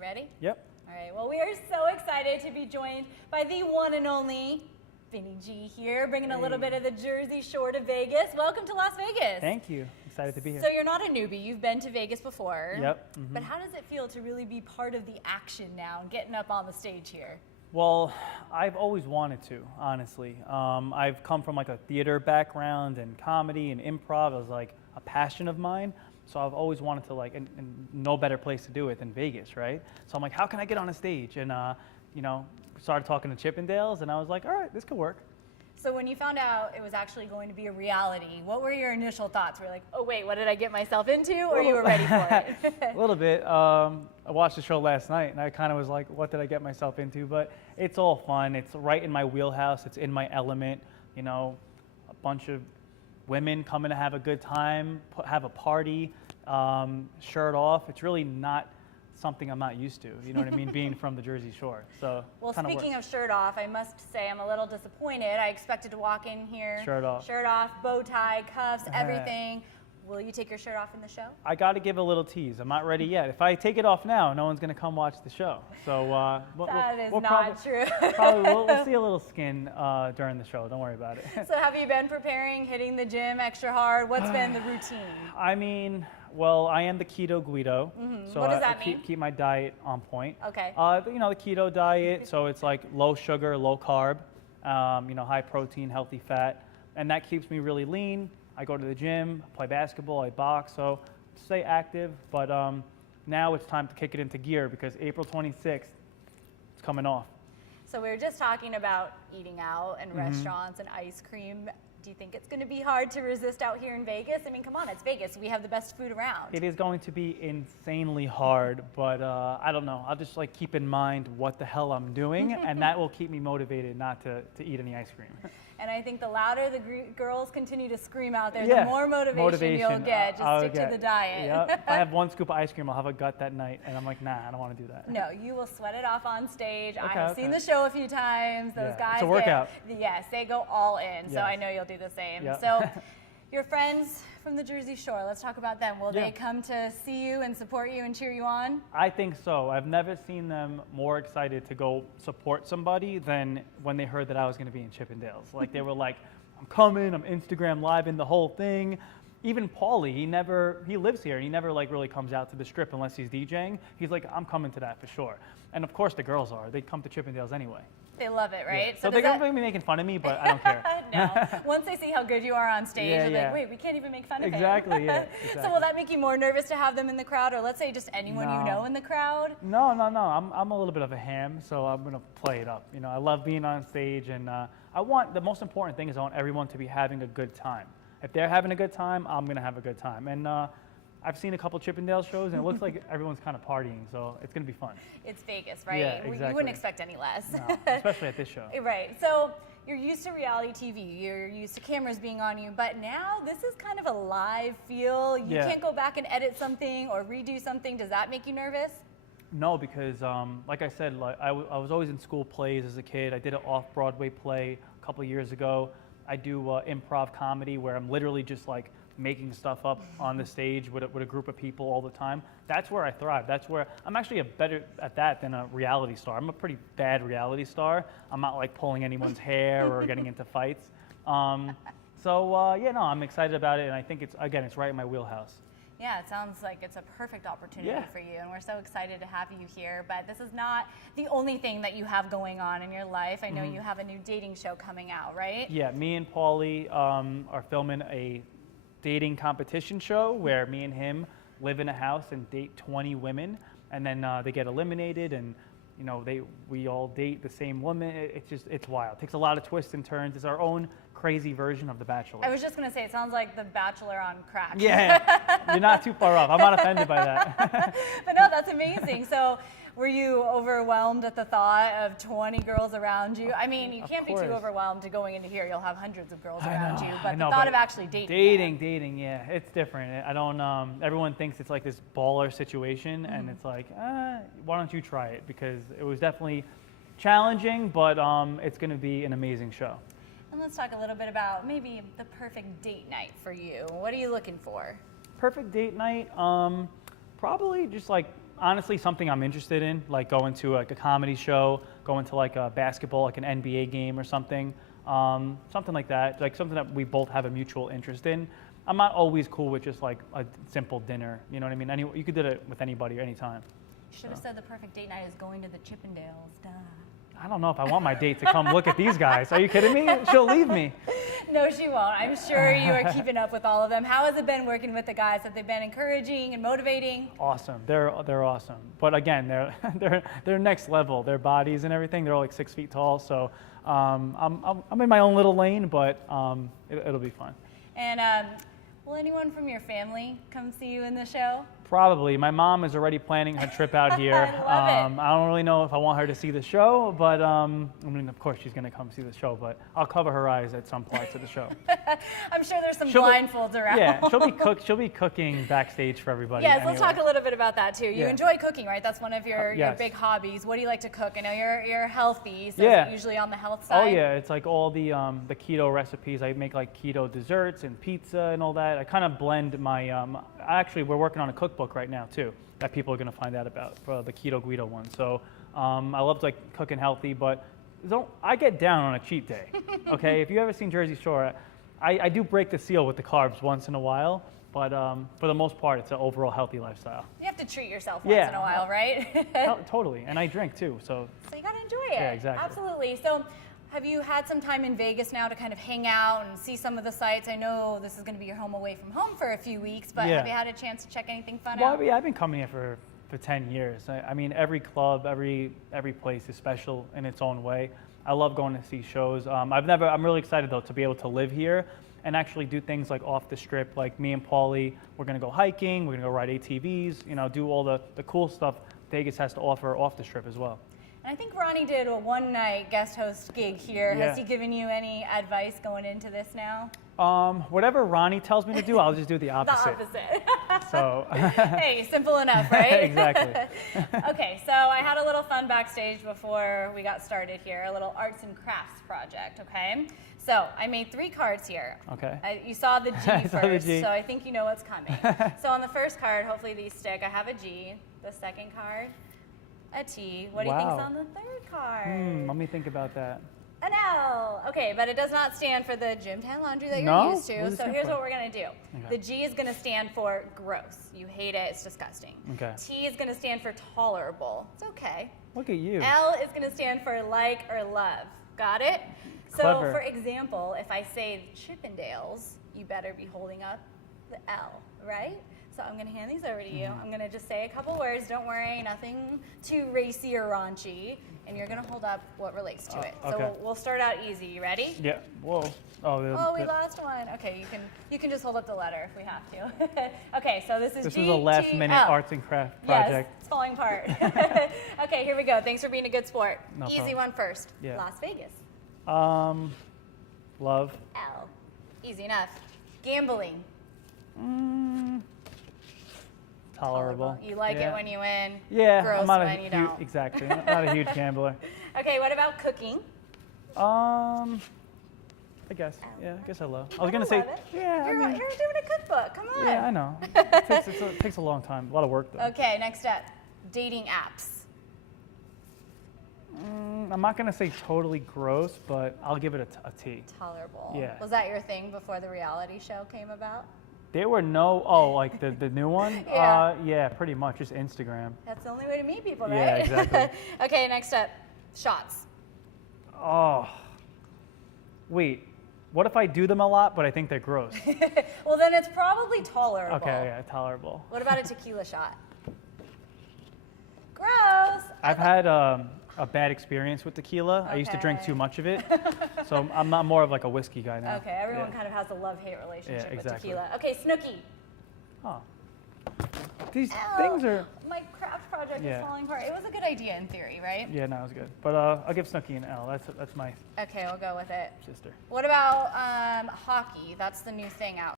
Ready? Yep. All right, well, we are so excited to be joined by the one and only Vinny G here, bringing a little bit of the Jersey Shore to Vegas. Welcome to Las Vegas. Thank you. Excited to be here. So you're not a newbie. You've been to Vegas before. Yep. But how does it feel to really be part of the action now and getting up on the stage here? Well, I've always wanted to, honestly. I've come from like a theater background and comedy and improv. It was like a passion of mine. So I've always wanted to and no better place to do it than Vegas, right? So I'm like, how can I get on a stage? And, started talking to Chippendales and I was like, all right, this could work. So when you found out it was actually going to be a reality, what were your initial thoughts? Were you like, oh wait, what did I get myself into? Or you were ready for it? A little bit. I watched the show last night and I kind of was like, what did I get myself into? But it's all fun. It's right in my wheelhouse. It's in my element. You know, a bunch of women coming to have a good time, have a party, shirt off. It's really not something I'm not used to, you know what I mean, being from the Jersey Shore. So well, speaking of shirt off, I must say I'm a little disappointed. I expected to walk in here, shirt off, bow tie, cuffs, everything. Will you take your shirt off in the show? I got to give a little tease. I'm not ready yet. If I take it off now, no one's going to come watch the show. So that is not true. We'll see a little skin during the show. Don't worry about it. So have you been preparing, hitting the gym extra hard? What's been the routine? I mean, well, I am the keto Guido. So what does that I mean? keep my diet on point. Okay. The keto diet, so it's like low sugar, low carb, high protein, healthy fat, and that keeps me really lean. I go to the gym, play basketball, I box, so stay active. But now it's time to kick it into gear because April 26th, it's coming off. So we were just talking about eating out and restaurants and ice cream. Do you think it's going to be hard to resist out here in Vegas? I mean, come on, it's Vegas. We have the best food around. It is going to be insanely hard, but I don't know. I'll just keep in mind what the hell I'm doing, and that will keep me motivated not to eat any ice cream. And I think the louder the girls continue to scream out there, the more motivation you'll get. Just stick to the diet. Yep. If I have one scoop of ice cream, I'll have a gut that night, and I'm like, nah, I don't want to do that. No, you will sweat it off on stage. I have seen the show a few times. Those guys, it's a workout. Yes, they go all in. So I know you'll do the same. Yep. So your friends from the Jersey Shore, let's talk about them. Will they come to see you and support you and cheer you on? I think so. I've never seen them more excited to go support somebody than when they heard that I was going to be in Chippendales. They were like, I'm coming, I'm Instagram living the whole thing. Even Paulie, he lives here, and he never really comes out to the Strip unless he's DJing. He's like, I'm coming to that for sure. And of course the girls are. They come to Chippendales anyway. They love it, right? Yeah. So they're going to be making fun of me, but I don't care. No. Once they see how good you are on stage, they're like, wait, we can't even make fun of him. Exactly. So will that make you more nervous to have them in the crowd, or let's say just anyone you know in the crowd? No. I'm a little bit of a ham, so I'm going to play it up. I love being on stage, and the most important thing is I want everyone to be having a good time. If they're having a good time, I'm going to have a good time. And I've seen a couple Chippendale shows, and it looks like everyone's kind of partying, so it's going to be fun. It's Vegas, right? Yeah, exactly. You wouldn't expect any less. No, especially at this show. Right. So you're used to reality TV. You're used to cameras being on you, but now this is kind of a live feel. You can't go back and edit something or redo something. Does that make you nervous? No, because like I said, I was always in school plays as a kid. I did an off-Broadway play a couple of years ago. I do improv comedy where I'm literally just making stuff up on the stage with a group of people all the time. That's where I thrive. That's where I'm actually better at that than a reality star. I'm a pretty bad reality star. I'm not pulling anyone's hair or getting into fights. I'm excited about it, and I think it's right in my wheelhouse. Yeah, it sounds like it's a perfect opportunity for you, and we're so excited to have you here. But this is not the only thing that you have going on in your life. I know you have a new dating show coming out, right? Yeah, me and Paulie are filming a dating competition show where me and him live in a house and date 20 women, and then they get eliminated, and we all date the same woman. It's wild. It takes a lot of twists and turns. It's our own crazy version of The Bachelor. I was just going to say, it sounds like The Bachelor on crack. Yeah, you're not too far off. I'm not offended by that. But no, that's amazing. So were you overwhelmed at the thought of 20 girls around you? I mean, you can't be too overwhelmed to going into here. You'll have hundreds of girls around you. But the thought of actually dating, yeah, it's different. I don't, everyone thinks it's this baller situation, and it's why don't you try it? Because it was definitely challenging, but it's going to be an amazing show. And let's talk a little bit about maybe the perfect date night for you. What are you looking for? Perfect date night? Probably just honestly something I'm interested in, like going to like a comedy show, going to like a basketball, like an NBA game or something, something like that, like something that we both have a mutual interest in. I'm not always cool with just like a simple dinner. You know what I mean? You could do it with anybody anytime. You should have said the perfect date night is going to the Chippendales. Duh. I don't know if I want my date to come look at these guys. Are you kidding me? She'll leave me. No, she won't. I'm sure you are keeping up with all of them. How has it been working with the guys? Have they been encouraging and motivating? Awesome. They're awesome. But again, they're next level. Their bodies and everything. They're all like 6 feet tall. So I'm in my own little lane, but it'll be fun. And will anyone from your family come see you in the show? Probably. My mom is already planning her trip out here. I love it. I don't really know if I want her to see the show, but I mean, of course she's going to come see the show, but I'll cover her eyes at some parts of the show. I'm sure there's some blindfolds around. Yeah, she'll be cooking backstage for everybody. Yes, anyway. Let's talk a little bit about that too. You Yeah. enjoy cooking, right? That's one of your Yes. big hobbies. What do you like to cook? I know you're healthy, so Yeah. is it usually on the health side? Oh yeah, it's like all the keto recipes. I make like keto desserts and pizza and all that. I kind of blend my. Actually, we're working on a cookbook right now too that people are going to find out about for the Keto Guido one. So I love like cooking healthy, but I get down on a cheat day. Okay, if you ever seen Jersey Shore, I do break the seal with the carbs once in a while, but for the most part, it's an overall healthy lifestyle. You have to treat yourself once in a while, right? Totally, and I drink too, so. So you got to enjoy it. Yeah, exactly. Absolutely. So have you had some time in Vegas now to kind of hang out and see some of the sites? I know this is going to be your home away from home for a few weeks, but have you had a chance to check anything fun out? Well, I've been coming here for 10 years. I mean, every club, every place is special in its own way. I love going to see shows. I'm really excited though to be able to live here and actually do things like off the strip. Like me and Paulie, we're gonna go hiking, we're gonna go ride ATVs, you know, do all the cool stuff Vegas has to offer off the strip as well. And I think Ronnie did a one-night guest host gig here. Yeah. Has he given you any advice going into this now? Whatever Ronnie tells me to do, I'll just do the opposite. The opposite. So. Hey, simple enough, right? Exactly. Okay, so I had a little fun backstage before we got started here, a little arts and crafts project, okay? So I made 3 cards here. Okay. You saw the G I saw the first, G. so I think you know what's coming. So on the first card, hopefully these stick, I have a G. The second card, a T. What do you think's on the third card? Let me think about that. An L. Okay, but it does not stand for the gym tan laundry that No? you're used to. What does it So stand here's for? what we're gonna do. Okay. The G is gonna stand for gross. You hate it, it's disgusting. Okay. T is gonna stand for tolerable. It's okay. Look at you. L is gonna stand for like or love. Got it? So Clever. for example, if I say Chippendales, you better be holding up the L, right? So I'm gonna hand these over to you. I'm gonna just say a couple words, don't worry, nothing too racy or raunchy, and you're gonna hold up what relates to it. okay. So we'll start out easy. You ready? Yeah. Whoa. Oh, we lost one. Okay, you can just hold up the letter if we have to. Okay, so this is This G, was a last-minute T, L. arts and craft project. Yes, it's falling apart. Okay, here we go. Thanks for being a good sport. No Easy problem. one first. Yeah. Las Vegas. Love. L. Easy enough. Gambling. Tolerable. You like it when you win. Yeah, Gross I'm not when you don't. exactly. I'm not a huge gambler. Okay, what about cooking? I guess. Yeah, I guess I love. I I was gonna say. love it. Yeah, You're doing a cookbook. Come on. yeah, I know. It takes a long time. A lot of work though. Okay, next up. Dating apps. I'm not gonna say totally gross, but I'll give it a T. Tolerable. Yeah. Was that your thing before the reality show came about? There were like the new one? Yeah. Yeah, pretty much, just Instagram. That's the only way to meet people, right? Yeah, exactly. Okay, next up. Shots. Oh. Wait, what if I do them a lot, but I think they're gross? Well, then it's probably tolerable. Okay, yeah, tolerable. What about a tequila shot? Gross. I've had a bad experience with tequila. I used to drink Okay. too much of it, so I'm not more of like a whiskey guy now. Okay, everyone Yeah. kind of has a love-hate relationship Yeah, exactly. with tequila. Okay, Snooki. Oh. These Ow, things are. My craft project is Yeah. falling apart. It was a good idea in theory, right? Yeah, no, it was good. But I'll give Snooki an L. That's my Okay, we'll go with it. sister. What about hockey? That's the new thing out